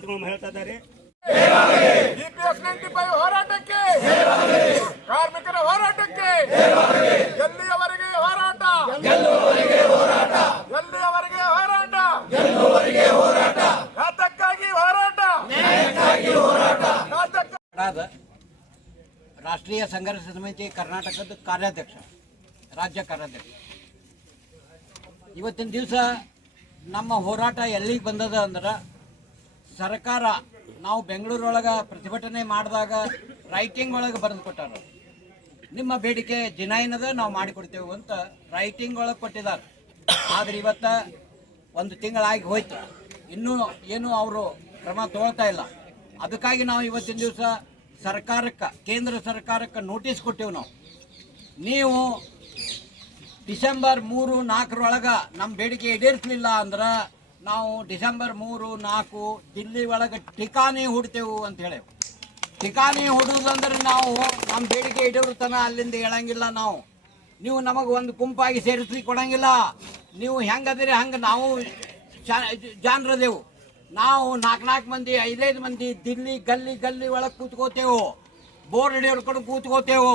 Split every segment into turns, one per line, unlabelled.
ಮಾತುಗಳನ್ನು
ಹೇಳ್ತಾ ಇದ್ದಾರೆ.
ಜಿಪಿಎಸ್ ಹೋರಾಟಕ್ಕೆ. ಕಾರ್ಮಿಕರ ಹೋರಾಟಕ್ಕೆ. ಎಲ್ಲಿಯವರೆಗೆ ಹೋರಾಟ? ಎಲ್ಲಿಯವರೆಗೆ ಹೋರಾಟ? ಹೋರಾಟ. ನಾತಕ್ಕಾಗಿ ಹೋರಾಟ
ರಾಷ್ಟ್ರೀಯ ಸಂಘರ್ಷ ಸಮಿತಿ ಕರ್ನಾಟಕದ ಕಾರ್ಯಾಧ್ಯಕ್ಷ ರಾಜ್ಯ ಕಾರ್ಯಾಧ್ಯಕ್ಷ. ಇವತ್ತಿನ ದಿವಸ ನಮ್ಮ ಹೋರಾಟ ಎಲ್ಲಿಗೆ ಬಂದದ ಅಂದ್ರೆ ಸರ್ಕಾರ ನಾವು ಬೆಂಗಳೂರೊಳಗೆ ಪ್ರತಿಭಟನೆ ಮಾಡಿದಾಗ ರೈಟಿಂಗ್ ಒಳಗೆ ಬರೆದು ಕೊಟ್ಟಾರ. ನಿಮ್ಮ ಬೇಡಿಕೆ ಜಿನಾಯಿನದ ನಾವು ಮಾಡಿಕೊಡ್ತೇವೆ ಅಂತ ರೈಟಿಂಗ್ ಒಳಗೆ ಕೊಟ್ಟಿದ್ದಾರೆ. ಆದ್ರೆ ಇವತ್ತ ಒಂದು ತಿಂಗಳಾಗಿ ಹೋಯ್ತು. ಇನ್ನೂ ಏನು ಅವರು ಕ್ರಮ ತಗೊಳ್ತಾ ಇಲ್ಲ. ಅದಕ್ಕಾಗಿ ನಾವು ಇವತ್ತಿನ ದಿವಸ ಸರ್ಕಾರಕ್ಕೆ, ಕೇಂದ್ರ ಸರ್ಕಾರಕ್ಕೆ ನೋಟಿಸ್ ಕೊಟ್ಟೆವು ನಾವು. ನೀವು ಡಿಸೆಂಬರ್ ಮೂರು ನಾಲ್ಕರೊಳಗೆ ನಮ್ಮ ಬೇಡಿಕೆ ಈಡೇರಿಸಲಿಲ್ಲ ಅಂದ್ರೆ ನಾವು ಡಿಸೆಂಬರ್ ಮೂರು, ನಾಲ್ಕು ದಿಲ್ಲಿ ಒಳಗೆ ಠಿಕಾಣಿ ಹುಡ್ತೇವು ಅಂತ ಹೇಳೇವು. ಠಿಕಾಣಿ ಹುಡುದಂದ್ರೆ ನಾವು ನಮ್ಮ ಬೇಡಿಕೆ ತನ ಅಲ್ಲಿಂದ ಹೇಳಂಗಿಲ್ಲ ನಾವು. ನೀವು ನಮಗೆ ಒಂದು ಗುಂಪಾಗಿ ಸೇರಿಸ್ಲಿಕ್ಕೆ ಕೊಡಂಗಿಲ್ಲ. ನೀವು ಹೆಂಗದಿರಿ ಹಂಗೆ ನಾವು ಜಾನ್ರದೆವು. ನಾವು ನಾಲ್ಕು ನಾಲ್ಕು ಮಂದಿ, ಐದೈದು ಮಂದಿ ದಿಲ್ಲಿ ಗಲ್ಲಿ ಗಲ್ಲಿ ಒಳಗೆ ಕೂತ್ಕೋತೇವು. ಬೋರ್ಡ್ ಕಡೆ ಕೂತ್ಕೋತೇವು.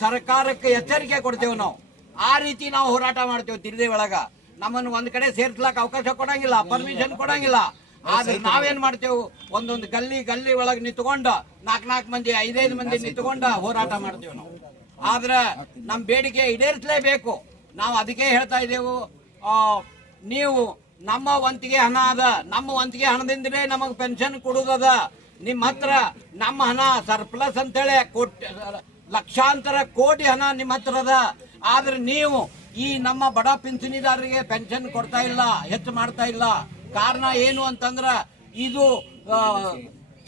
ಸರ್ಕಾರಕ್ಕೆ ಎಚ್ಚರಿಕೆ ಕೊಡ್ತೇವೆ ನಾವು. ಆ ರೀತಿ ನಾವು ಹೋರಾಟ ಮಾಡ್ತೇವೆ ದಿಲ್ಲಿ ಒಳಗ. ನಮ್ಮನ್ನು ಒಂದ್ ಕಡೆ ಸೇರ್ಸ್ಲಕ್ ಅವಕಾಶ ಕೊಡಂಗಿಲ್ಲ ಪರ್ಮಿಷನ್ ಕೊಡಂಗಿಲ್ಲ. ಆದ್ರೆ ನಾವೇನ್ ಮಾಡ್ತೇವೆ? ಒಂದೊಂದು ಗಲ್ಲಿ ಗಲ್ಲಿ ಒಳಗೆ ನಿಂತ್ಕೊಂಡ ನಾಲ್ಕು ನಾಲ್ಕು ಮಂದಿ ಐದೈದು ಮಂದಿ ನಿಂತ್ಕೊಂಡ ಹೋರಾಟ ಮಾಡ್ತೇವೆ ನಾವು. ಆದ್ರೆ ನಮ್ಮ ಬೇಡಿಕೆ ಈಡೇರಿಸಲೇಬೇಕು. ನಾವು ಅದಕ್ಕೆ ಹೇಳ್ತಾ ಇದ್ದೇವು ಆ, ನೀವು ನಮ್ಮ ವಂತಿಗೆ ಹಣ ಅದ ನಮ್ಮ ವಂತಿಗೆ ಹಣದಿಂದಲೇ ನಮಗೆ ಪೆನ್ಷನ್ ಕೊಡುದದ ನಿಮ್ಮ ಹತ್ರ ನಮ್ಮ ಹಣ ಸರ್ಪ್ಲಸ್ ಅಂತೇಳಿ ಕೋಟಿ ಲಕ್ಷಾಂತರ ಕೋಟಿ ಹಣ ನಿಮ್ಮ ಹತ್ರ ಅದ. ಆದ್ರೆ ನೀವು ಈ ನಮ್ಮ ಬಡ ಪಿಂಚಣಿದಾರರಿಗೆ ಪೆನ್ಷನ್ ಕೊಡ್ತಾ ಇಲ್ಲ, ಹೆಚ್ಚು ಮಾಡ್ತಾ ಇಲ್ಲ. ಕಾರಣ ಏನು ಅಂತಂದ್ರ ಇದು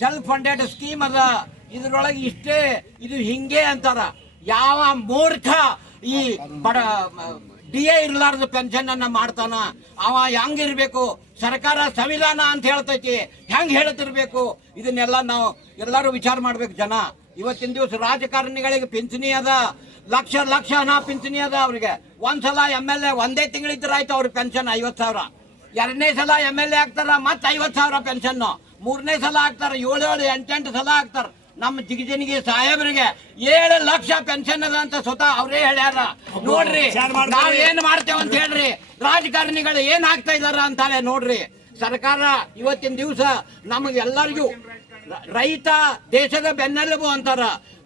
ಸೆಲ್ಫ್ ಫಂಡೆಡ್ ಸ್ಕೀಮ್ ಅದ. ಇದ್ರೊಳಗೆ ಇಷ್ಟೇ, ಇದು ಹಿಂಗೆ ಅಂತಾರ. ಯಾವ ಮೂರ್ಖ ಈ ಬಡ ಡಿ ಎ ಇರ್ಲಾರ್ದ ಪೆನ್ಷನ್ ಅನ್ನ ಮಾಡ್ತಾನ? ಅವ ಹೆಂಗಿರ್ಬೇಕು ಸರ್ಕಾರ ಸಂವಿಧಾನ ಅಂತ ಹೇಳ್ತೈತಿ. ಹೆಂಗ್ ಹೇಳ್ತಿರ್ಬೇಕು? ಇದನ್ನೆಲ್ಲ ನಾವು ಎಲ್ಲರೂ ವಿಚಾರ ಮಾಡ್ಬೇಕು ಜನ. ಇವತ್ತಿನ ದಿವಸ ರಾಜಕಾರಣಿಗಳಿಗೆ ಪಿಂಚಣಿ ಅದ. ಲಕ್ಷ ಲಕ್ಷ ಹಣ ಪಿಂಚಣಿ ಅದ ಅವ್ರಿಗೆ. ಒಂದ್ಸಲ ಎಂ ಎಲ್ ಎ ಒಂದೇ ತಿಂಗಳಿದ್ರೆ ಆಯ್ತು ಅವ್ರ ಪೆನ್ಷನ್ ಐವತ್ ಸಾವಿರ. ಎರಡನೇ ಸಲ ಎಂ ಎಲ್ ಎ ಆಗ್ತಾರ ಮತ್ತೆ ಐವತ್ ಸಾವಿರ ಪೆನ್ಷನ್ ಮೂರನೇ ಸಲ ಆಗ್ತಾರ ಏಳು ಏಳು ಎಂಟೆಂಟು ಸಲ ಆಗ್ತಾರ ನಮ್ಮ ಜಿಗಜನಿಗೆ ಸಾಹೇಬರಿಗೆ ಏಳು ಲಕ್ಷ ಪೆನ್ಷನ್ ಅದ ಅಂತ ಸ್ವತಃ ಅವರೇ ಹೇಳ್ಯಾರ. ನೋಡ್ರಿ ನಾವ್ ಏನ್ ಮಾಡ್ತೇವೆ ಅಂತ ಹೇಳ್ರಿ. ರಾಜಕಾರಣಿಗಳು ಏನ್ ಆಗ್ತಾ ಇದಾರ ಅಂತಾರೆ ನೋಡ್ರಿ. ಸರ್ಕಾರ ಇವತ್ತಿನ ದಿವಸ ನಮಗೆಲ್ಲರಿಗೂ ರೈತ ದೇಶದ ಬೆನ್ನೆಲುಬು ಅಂತಾರ,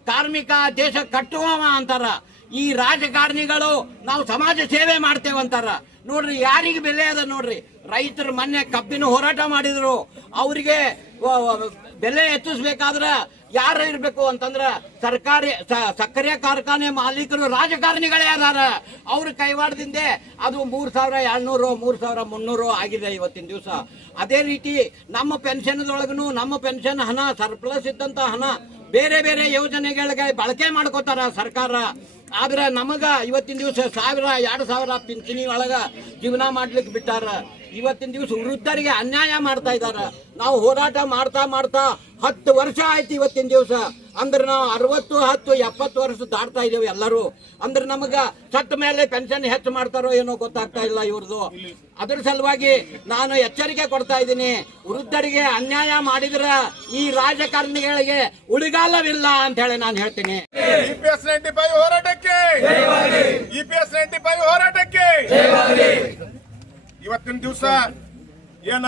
ಕಾರ್ಮಿಕ ದೇಶ ಕಟ್ಟುವವ ಅಂತಾರ, ಈ ರಾಜಕಾರಣಿಗಳು ನಾವು ಸಮಾಜ ಸೇವೆ ಮಾಡ್ತೇವೆ ಅಂತಾರ. ನೋಡ್ರಿ, ಯಾರಿಗೆ ಬೆಲೆ ಅದ ನೋಡ್ರಿ, ರೈತರು ಮೊನ್ನೆ ಕಬ್ಬಿನ ಹೋರಾಟ ಮಾಡಿದ್ರು, ಅವರಿಗೆ ಬೆಲೆ ಹೆಚ್ಚಿಸ್ಬೇಕಾದ್ರ ಯಾರು ಇರ್ಬೇಕು ಅಂತಂದ್ರ ಸರ್ಕಾರಿ ಸಕ್ಕರೆ ಕಾರ್ಖಾನೆ ಮಾಲೀಕರು ರಾಜಕಾರಣಿಗಳೇ ಅದಾರ. ಅವ್ರ ಕೈವಾಡದಿಂದೆ ಅದು ಮೂರ್ ಸಾವಿರ ಎರಡ್ನೂರು, ಮೂರ್ ಸಾವಿರ ಮುನ್ನೂರು ಆಗಿದೆ ಇವತ್ತಿನ ದಿವಸ. ಅದೇ ರೀತಿ ನಮ್ಮ ಪೆನ್ಷನ್ದೊಳಗನು ನಮ್ಮ ಪೆನ್ಷನ್ ಹಣ, ಸರ್ಪ್ಲಸ್ ಇದ್ದಂತ ಹಣ ಬೇರೆ ಬೇರೆ ಯೋಜನೆಗಳಿಗೆ ಬಳಕೆ ಮಾಡ್ಕೋತಾರ ಸರ್ಕಾರ. ಆದ್ರೆ ನಮಗ ಇವತ್ತಿನ ದಿವಸ ಸಾವಿರ, ಎರಡು ಸಾವಿರ ಪಿಂಚಣಿ ಒಳಗ ಜೀವನ ಮಾಡ್ಲಿಕ್ಕೆ ಬಿಟ್ಟಾರ. ಇವತ್ತಿನ ದಿವಸ ವೃದ್ಧರಿಗೆ ಅನ್ಯಾಯ ಮಾಡ್ತಾ ಇದಾರ ನಾವು ಹೋರಾಟ ಮಾಡ್ತಾ ಮಾಡ್ತಾ ಹತ್ತು ವರ್ಷ ಆಯ್ತು ಇವತ್ತಿನ ದಿವಸ. ಅಂದ್ರೆ ನಾವು ಅರವತ್ತು ಹತ್ತು ಎಪ್ಪತ್ತು ವರ್ಷ ದಾಡ್ತಾ ಇದ್ದೇವೆ ಎಲ್ಲರೂ. ಅಂದ್ರೆ ನಮಗ ಸತ್ತ ಮೇಲೆ ಪೆನ್ಷನ್ ಹೆಚ್ಚು ಮಾಡ್ತಾರೋ ಏನೋ ಗೊತ್ತಾಗ್ತಾ ಇಲ್ಲ ಇವ್ರದ್ದು. ಅದ್ರ ಸಲುವಾಗಿ ನಾನು ಎಚ್ಚರಿಕೆ ಕೊಡ್ತಾ ಇದ್ದೀನಿ. ವೃದ್ಧರಿಗೆ ಅನ್ಯಾಯ ಮಾಡಿದ್ರ ಈ ರಾಜಕಾರಣಿಗಳಿಗೆ ಉಳಿಗಾಲವಿಲ್ಲ ಅಂತ ಹೇಳಿ ನಾನು ಹೇಳ್ತೀನಿ.
ಇಪಿಎಸ್ ನೈಂಟಿ ಫೈವ್ ಹೋರಾಟಕ್ಕೆ. ಇಪಿಎಸ್ ನೈಂಟಿ ಫೈವ್ ಹೋರಾಟಕ್ಕೆ. ಇವತ್ತಿನ ದಿವಸ ಏನ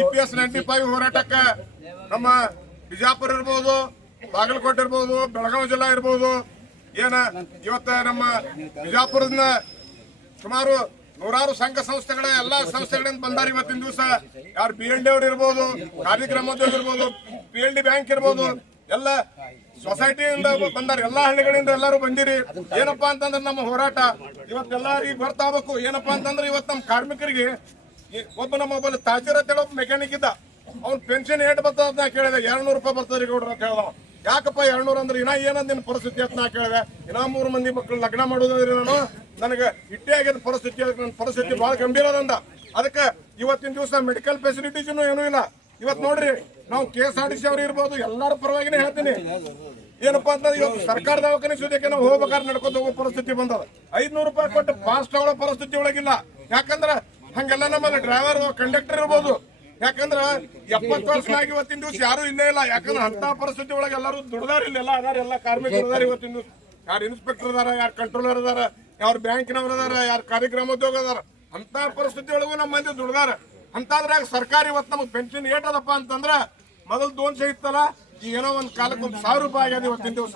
ಇಪಿಎಸ್ ನೈಂಟಿ ಫೈವ್ ಹೋರಾಟಕ್ಕ ನಮ್ಮ ಬಿಜಾಪುರ ಇರ್ಬೋದು, ಬಾಗಲಕೋಟೆ ಇರ್ಬೋದು, ಬೆಳಗಾವಿ ಜಿಲ್ಲಾ ಇರ್ಬೋದು, ಏನ ಇವತ್ತ ನಮ್ಮ ಬಿಜಾಪುರದಿಂದ ಸುಮಾರು ನೂರಾರು ಸಂಘ ಸಂಸ್ಥೆಗಳ ಎಲ್ಲಾ ಸಂಸ್ಥೆಗಳಿಂದ ಬಂದಾರ ಇವತ್ತಿನ ದಿವಸ. ಯಾರು ಬಿ ಎಲ್ ಡಿ ಅವ್ರು ಇರ್ಬೋದು ಕಾರ್ಯಕ್ರಮೋದ್ಯೋಗ ಇರ್ಬೋದು ಪಿ ಎಲ್ ಡಿ ಬ್ಯಾಂಕ್ ಇರ್ಬೋದು, ಎಲ್ಲ ಸೊಸೈಟಿಯಿಂದ ಬಂದಾರ. ಎಲ್ಲಾ ಹಳ್ಳಿಗಳಿಂದ ಎಲ್ಲರೂ ಬಂದಿರಿ. ಏನಪ್ಪಾ ಅಂತಂದ್ರೆ ನಮ್ಮ ಹೋರಾಟ. ಇವತ್ತೆಲ್ಲರಿಗೆ ಬರ್ತಾಬೇಕು ಏನಪ್ಪಾ ಅಂತಂದ್ರೆ ಇವತ್ತು ನಮ್ಮ ಕಾರ್ಮಿಕರಿಗೆ ಒಬ್ಬ ನಮ್ಮ ಒಬ್ಬ ತಾಚಿರ ಅಂತ ಹೇಳೋ ಮೆಕ್ಯಾನಿಕ್ ಇದ್ದ. ಅವ್ನ ಪೆನ್ಷನ್ ಏಟ್ ಬರ್ತದ ಅಂತ ನಾ ಕೇಳಿದೆ. ಎರಡ್ನೂರು ರೂಪಾಯಿ ಬರ್ತದ್ರಿ ಗೌಡ್ರ ಅಂತ ಹೇಳ್ದ ಯಾಕಪ್ಪ ಯಾಕಪ್ಪ ಎರಡ್ನೂರು ಅಂದ್ರೆ ಇನ್ನ ಏನಂದ ನಿನ್ ಪರಿಸ್ಥಿತಿ ಅಂತ ನಾ ಕೇಳಿದೆ. ಇನ್ನ ಮೂರು ಮಂದಿ ಮಕ್ಕಳು ಲಗ್ನ ಮಾಡೋದ್ರಿ ನಾನು ನನಗೆ ಇಟ್ಟೇ ಆಗಿದ್ದ ಪರಿಸ್ಥಿತಿ. ನನ್ನ ಪರಿಸ್ಥಿತಿ ಬಹಳ ಗಂಭೀರ ಅದಂದ. ಅದಕ್ಕೆ ಇವತ್ತಿನ ದಿವಸ ಮೆಡಿಕಲ್ ಫೆಸಿಲಿಟೀಸ್ನು ಏನೂ ಇಲ್ಲ. ಇವತ್ ನೋಡ್ರಿ, ನಾವು K S R T C ಅವ್ರು ಇರ್ಬೋದು, ಎಲ್ಲಾರು ಪರವಾಗಿನೇ ಹೇಳ್ತೀನಿ. ಏನಪ್ಪಾ ಅಂತ ಇವತ್ತು ಸರ್ಕಾರ ದವಾಖಾನೆ ಸುದ್ದಿಗೆ ನಾವು ಹೋಗ್ಬೇಕಾದ್ರೆ ನಡ್ಕೊಂಡು ಹೋಗೋ ಪರಿಸ್ಥಿತಿ ಬಂದದ. ಐದ್ನೂರು ರೂಪಾಯಿ ಕೊಟ್ಟು ಪಾಸ್ ತಗೊಳ್ಳೋ ಪರಿಸ್ಥಿತಿ ಒಳಗಿಲ್ಲ. ಯಾಕಂದ್ರ ಹಂಗೆಲ್ಲ ನಮ್ಮಲ್ಲಿ ಡ್ರೈವರ್ ಕಂಡಕ್ಟರ್ ಇರ್ಬೋದು. ಯಾಕಂದ್ರ ಎಪ್ಪತ್ತು ವರ್ಷನಾಗಿ ಇವತ್ತಿನ ದಿವಸ ಯಾರು ಇನ್ನೇ ಇಲ್ಲ. ಯಾಕಂದ್ರೆ ಅಂತ ಪರಿಸ್ಥಿತಿ ಒಳಗೆ ಎಲ್ಲರೂ ದುಡ್ದಾರ ಇಲ್ಲೆಲ್ಲ ಅದಾರ, ಎಲ್ಲ ಕಾರ್ಮಿಕರು ಅದಾರ ಇವತ್ತಿನ ದಿವಸ. ಯಾರು ಇನ್ಸ್ಪೆಕ್ಟರ್ ಅದಾರ ಯಾರು ಕಂಟ್ರೋಲರ್ ಅದಾರ ಯಾರು ಬ್ಯಾಂಕಿನವ್ರು ಅದಾರ ಯಾರು ಕಾರ್ಯಕ್ರಮೋದ್ಯೋಗ ಅದಾರ ಅಂತ ಪರಿಸ್ಥಿತಿ ಒಳಗೂ ನಮ್ಮ ಮಂದಿ ದುಡ್ದಾರ. ಅಂತಾದ್ರಾಗ ಸರ್ಕಾರ ಇವತ್ತು ನಮಗೆ ಪೆನ್ಷನ್ ಏಟದಪ್ಪ ಅಂತಂದ್ರ ಮೊದಲು ದೋನ್ಶೆ ಇತ್ತಲ್ಲ, ಈಗ ಏನೋ ಒಂದು ಕಾಲಕ್ಕೆ ಒಂದ್ ಸಾವಿರ ರೂಪಾಯಿ ಆಗ್ಯದ ಇವತ್ತಿನ ದಿವಸ.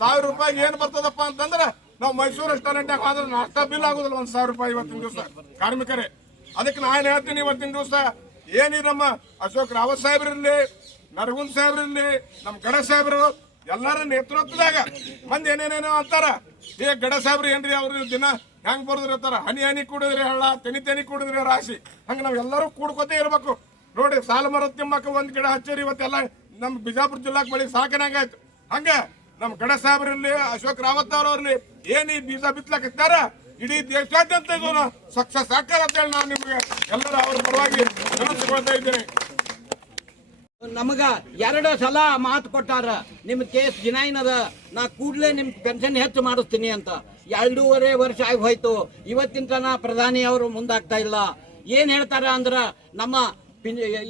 ಸಾವಿರ ರೂಪಾಯಿ ಏನು ಬರ್ತದಪ್ಪ ಅಂತಂದ್ರೆ ನಾವು ಮೈಸೂರು ರೆಸ್ಟೋರೆಂಟ್ ಹೋದ್ರೆ ನಾಷ್ಟಾ ಬಿಲ್ ಆಗೋದಿಲ್ಲ ಒಂದು ಸಾವಿರ ರೂಪಾಯಿ ಇವತ್ತಿನ ದಿವಸ, ಕಾರ್ಮಿಕರೇ. ಅದಕ್ಕೆ ನಾನು ಹೇಳ್ತೀನಿ ಇವತ್ತಿನ ದಿವಸ ಏನಿ ನಮ್ಮ ಅಶೋಕ್ ರಾವತ್ ಸಾಹೇಬ್ರಿರಲಿ ನರಗುಂದ್ ಸಾಹೇಬ್ರಿರಲಿ ನಮ್ಮ ಗಡ ಸಾಹೇಬ್ರು, ಎಲ್ಲರ ನೇತೃತ್ವದಾಗ ಮಂದಿ ಏನೇನೇನೋ ಅಂತಾರ. ಏ ಗಡ ಸಾಹೇಬ್ರು ಏನ್ರಿ ಅವ್ರ ದಿನ ಹೆಂಗ್ ಬರ್ದಿರ್ತಾರ ಹನಿ ಹನಿ ಕುಡಿದ್ರಿ ಹಳ್ಳ, ತೆನಿ ತೆನಿ ಕುಡಿದ್ರಿ ರಾಶಿ. ಹಂಗ ನಾವ್ ಎಲ್ಲರೂ ಕೂಡ್ಕೊತೇ ಇರ್ಬೇಕು. ನೋಡಿ ಸಾಲ ಮರ ತಿಮ್ಮಕ್ಕ ಒಂದ್ ಗಿಡ ಹಚ್ಚೋರಿ ಇವತ್ತೆಲ್ಲ ನಮ್ ಬಿಜಾಪುರ ಜಿಲ್ಲಾಕ್ ಬಳಿ ಸಾಕನಾಗಾಯ್ತು. ಹಂಗ ನಮ್ ಗಡ ಸಾಹೇಬ್ರಲ್ಲಿ ಅಶೋಕ್ ರಾವತ್ ಅವ್ರವ್ರಲ್ಲಿ ಏನ್ ಈ ಬೀಜ ಬಿತ್ಲಕತ್ತಾರ ಇಡೀ ದೇಶಾದ್ಯಂತ ಇದು ಸಕ್ಸಸ್ ಆಕಾರ ಅಂತ ಹೇಳಿ ನಾನು ನಿಮ್ಗೆ ಎಲ್ಲರೂ ಅವ್ರ ಪರವಾಗಿ ನೆನಪಿಸ್ಕೊಳ್ತಾ ಇದ್ದೇನೆ.
ನಮಗ ಎರಡು ಸಲ ಮಾತು ಕೊಟ್ಟಾರ, ನಿಮ್ ಕೇಸ್ ಜಿನಾಯಿನ್ ಅದ ನಾ ಕೂಡ್ಲೇ ನಿಮ್ ಪೆನ್ಷನ್ ಹೆಚ್ಚು ಮಾಡಿಸ್ತೀನಿ ಅಂತ. ಎರಡೂವರೆ ವರ್ಷ ಆಗಿ ಹೋಯ್ತು ಇವತ್ತಿನ ತನ ಪ್ರಧಾನಿ ಅವರು ಮುಂದಾಗ್ತಾ ಇಲ್ಲ. ಏನ್ ಹೇಳ್ತಾರ ಅಂದ್ರ, ನಮ್ಮ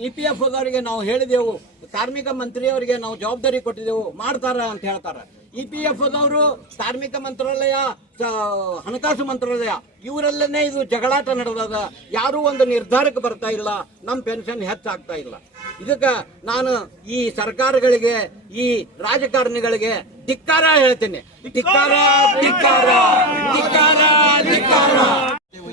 ಇ ಪಿ ಎಫ್ ಅವರಿಗೆ ನಾವು ಹೇಳಿದೆವು, ಕಾರ್ಮಿಕ ಮಂತ್ರಿಯವರಿಗೆ ನಾವು ಜವಾಬ್ದಾರಿ ಕೊಟ್ಟಿದ್ದೆವು ಮಾಡ್ತಾರ ಅಂತ ಹೇಳ್ತಾರ. ಇ ಪಿ ಎಫ್ ದವರು ಕಾರ್ಮಿಕ ಮಂತ್ರಾಲಯ ಹಣಕಾಸು ಮಂತ್ರಾಲಯ, ಇವರಲ್ಲೇನೆ ಇದು ಜಗಳಾಟ ನಡೆದದ. ಯಾರೂ ಒಂದು ನಿರ್ಧಾರಕ್ಕೆ ಬರ್ತಾ ಇಲ್ಲ ನಮ್ಮ ಪೆನ್ಷನ್ ಹೆಚ್ಚಾಗ್ತಾ ಇಲ್ಲ. ಇದಕ್ಕ ನಾನು ಈ ಸರ್ಕಾರಗಳಿಗೆ, ಈ ರಾಜಕಾರಣಿಗಳಿಗೆ ಧಿಕ್ಕಾರ ಹೇಳ್ತೇನೆ. ಧಿಕ್ಕಾರ ಧಿಕ್ಕಾರ ಧಿಕ್ಕಾರ ಧಿಕ್ಕಾರ.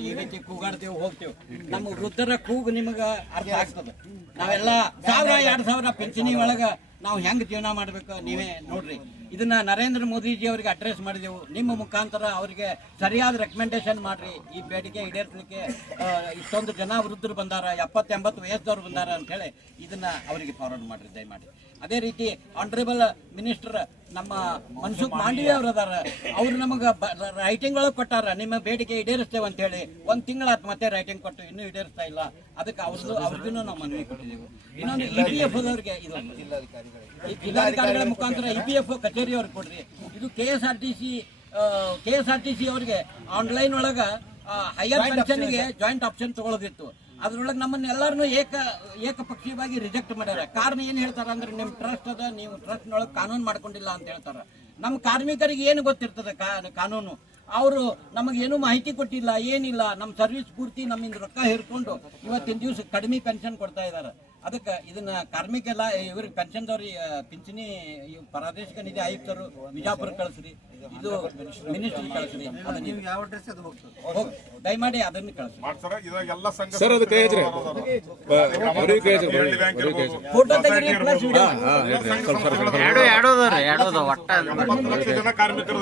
ಈ ರೀತಿ ಕೂಗಾಡ್ತೇವೆ, ಹೋಗ್ತೇವೆ. ನಮ್ಮ ವೃದ್ಧರ ಕೂಗು ನಿಮಗ ಅರ್ಥ ಆಗ್ತದೆ. ನಾವೆಲ್ಲ ಸಾವಿರ, ಎರಡ್ ಸಾವಿರ ಪಿಂಚಣಿ ಒಳಗ ನಾವು ಹೆಂಗ್ ಜೀವನ ಮಾಡ್ಬೇಕು, ನೀವೇ ನೋಡ್ರಿ. ಇದನ್ನ ನರೇಂದ್ರ ಮೋದಿಜಿ ಅವರಿಗೆ ಅಡ್ರೆಸ್ ಮಾಡಿದೆವು. ನಿಮ್ಮ ಮುಖಾಂತರ ಅವರಿಗೆ ಸರಿಯಾದ ರೆಕಮೆಂಡೇಶನ್ ಮಾಡ್ರಿ. ಈ ಬೇಡಿಕೆ ಈಡೇರಿಸಲಿಕ್ಕೆ ಇಷ್ಟೊಂದು ಜನ ವೃದ್ಧರು ಬಂದಾರ ಎಪ್ಪತ್ತೆಂಬತ್ತು ವಯಸ್ಸದವ್ರು ಬಂದಾರ ಅಂತ ಹೇಳಿ ಇದನ್ನ ಅವರಿಗೆ ಫಾರ್ವರ್ಡ್ ಮಾಡ್ರಿ ದಯಮಾಡಿ. ಅದೇ ರೀತಿ ಆನರೇಬಲ್ ಮಿನಿಸ್ಟರ್ ನಮ್ಮ ಮನ್ಸುಖ್ ಮಾಂಡವಿ ಅವರು ಅದಾರ. ಅವ್ರು ನಮಗೆ ರೈಟಿಂಗ್ ಒಳಗೆ ಕೊಟ್ಟಾರ. ನಿಮ್ಮ ಬೇಡಿಕೆ ಈಡೇರಿಸ್ತೇವೆ ಅಂತ ಹೇಳಿ. ಒಂದ್ ತಿಂಗಳಾತ್ ಮತ್ತೆ ರೈಟಿಂಗ್ ಕೊಟ್ಟು ಇನ್ನೂ ಈಡೇರಿಸ್ತಾ ಇಲ್ಲ. ಅದಕ್ಕೆ ಅವ್ರದ್ದು ಅವ್ರಿಗೂ ನಾವು ಮನವಿ ಕೊಟ್ಟಿದ್ದೀವಿ ಇನ್ನೊಂದು ಇ ಪಿ ಎಫ್ ಅವ್ರಿಗೆ ಇದು. ಜಿಲ್ಲಾಧಿಕಾರಿಗಳ ಮುಖಾಂತರ ಇ ಪಿ ಎಫ್ ಕಚೇರಿ ಅವ್ರಿಗೆ ಕೊಡ್ರಿ. ಇದು K S R T C K S R T C ಅವ್ರಿಗೆ ಆನ್ಲೈನ್ ಒಳಗ ಹೈಯರ್ ಪೆನ್ಷನ್ಗೆ ಜಾಯಿಂಟ್ ಆಪ್ಷನ್ ತಗೊಳ್ಳೋದಿತ್ತು ಅದ್ರೊಳಗೆ ನಮ್ಮನ್ನ ಎಲ್ಲರನ್ನೂ ಏಕ ಏಕಪಕ್ಷೀಯವಾಗಿ ರಿಜೆಕ್ಟ್ ಮಾಡ್ಯಾರ. ಕಾರಣ ಏನ್ ಹೇಳ್ತಾರ ಅಂದ್ರೆ ನಿಮ್ ಟ್ರಸ್ಟ್ ಅದ ನೀವು ಟ್ರಸ್ಟ್ ನೊಳಗೆ ಕಾನೂನು ಮಾಡ್ಕೊಂಡಿಲ್ಲ ಅಂತ ಹೇಳ್ತಾರ. ನಮ್ಮ ಕಾರ್ಮಿಕರಿಗೆ ಏನು ಗೊತ್ತಿರ್ತದೆ ಕಾನೂನು? ಅವರು ನಮಗೇನು ಮಾಹಿತಿ ಕೊಟ್ಟಿಲ್ಲ ಏನಿಲ್ಲ ನಮ್ಮ ಸರ್ವಿಸ್ ಪೂರ್ತಿ ನಮ್ಮಿಂದ ರೊಕ್ಕ ಹೇರ್ಕೊಂಡು ಇವತ್ತಿನ ದಿವಸ ಕಡಿಮೆ ಪೆನ್ಷನ್ ಕೊಡ್ತಾ ಇದ್ದಾರೆ ಅದಕ್ಕೆ ಇದನ್ನ ಕಾರ್ಮಿಕೆಲ್ಲ ಇವ್ರಿಗೆ ಪೆನ್ಷನ್ದವ್ರಿಗೆ ಪಿಂಚಣಿ ಇವ್ ಪ್ರಾದೇಶಿಕ ನಿಧಿ ಆಯುಕ್ತರು ಬಿಜಾಪುರ ಕಳಿಸ್ರಿ. ಇದು ಮಿನಿಸ್ಟ್ರಿ ಕಳಿಸ್ರಿ. ನೀವು ಯಾವ ಅಡ್ರೆಸ್ ಅದು ಹೋಗಿ ದಯಮಾಡಿ ಅದನ್ನ ಕಳಿಸ್ರಿ.
ಸರ್ ಅದು ಕೈ ಹಚ್ಚ್ರಿ. ಕೈ ಹಚ್ಚ್ರಿ,
ಫೋಟೋ ತೆಗೀರಿ ಪ್ಲಸ್ ವಿಡಿಯೋ
ಎಲ್ಲ ಸಂಘ ಸಂಸ್ಥೆಗಳು
ಎರಡು ಎರಡು ಎರಡು ಅದಾವ ಒಟ್ಟ
ಲಕ್ಷ ಜನ ಕಾರ್ಮಿಕರು